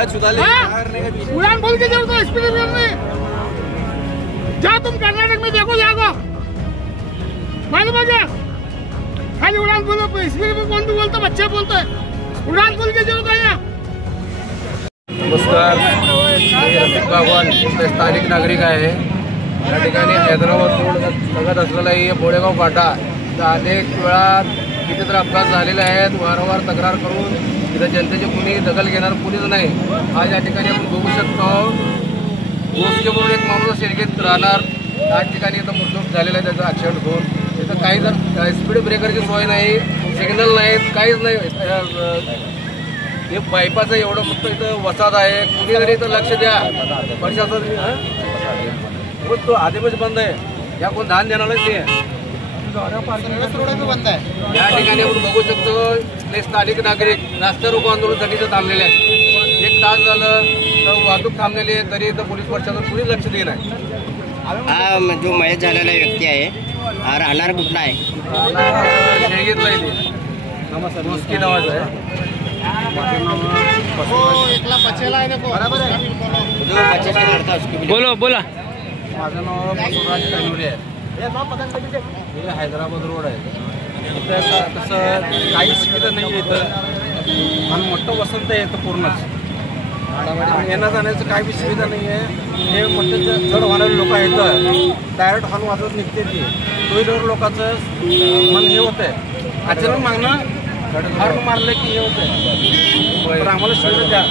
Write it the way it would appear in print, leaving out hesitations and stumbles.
उड़ान बोल के जाओ तो स्पीड में जाओ, तुम कर्नाटक में देखो जाओ, मालूम है क्या? खाली उड़ान बोलो, स्पीड में कौन बोलता, बच्चे बोलते हैं, उड़ान बोल के जाओ क्या? नमस्कार, भगवान स्थानिक नागरिक आहे। या ठिकाणी हैदराबाद रोड लगत असलेला हे बोडेगाव फाटा अनेक वेळा किती तर अपघात झालेले आहेत। वारंवार तक्रार करून इथं जनतेची कुणी दखल घेणार कुणीच नाही। आज या ठिकाणी आपण बघू शकतो गोष्टी म्हणून एक माणूस शेरगेत राहणार, या ठिकाणी इथं मृत्यू झालेला आहे, त्याचा ॲक्सिडेंट होऊन। इथं काही जर स्पीड ब्रेकरची सोय नाही, सिग्नल नाहीत, काहीच नाही। हे बायपाचं एवढं फक्त इथं वसाहत आहे, कुणी जरी इथं लक्ष द्या प्रशासन तो आधीच बंद आहे, या कोण ध्यान देणारच नाही। या ठिकाणी आपण बघू शकतो ते स्थानिक नागरिक रस्ते रोको आंदोलनासाठी इथं थांबलेले आहेत। 1 तास झालं तर वाहतूक थांबलेली आहे, तरी इथं पोलीस प्रशासन कुणीच लक्ष देत नाही। हा जो मयत झालेला व्यक्ती आहे हा राहणार कुठला आहे? शेळगेतला आहे, नमस्कार नावाचं आहे। बोलो बोला। माझं नाव बसवराज कानुरे आहे, हे हैदराबाद रोड आहे। इथं तसं काही सुविधा नाही आहे इथं, आणि मोठं वसंत आहे इथं पूर्णच। येण्या जाण्याचं काही बी सुविधा नाही आहे। हे मोठे जड होणारे लोक आहेत, डायरेक्ट हॉर्न वाजवत निघते ती, टू व्हीलर लोकांचं मन हे होतं आहे, अचानक मागणं हॉर्न मारलं की हे होतं आहे। आम्हाला सुविधा द्या।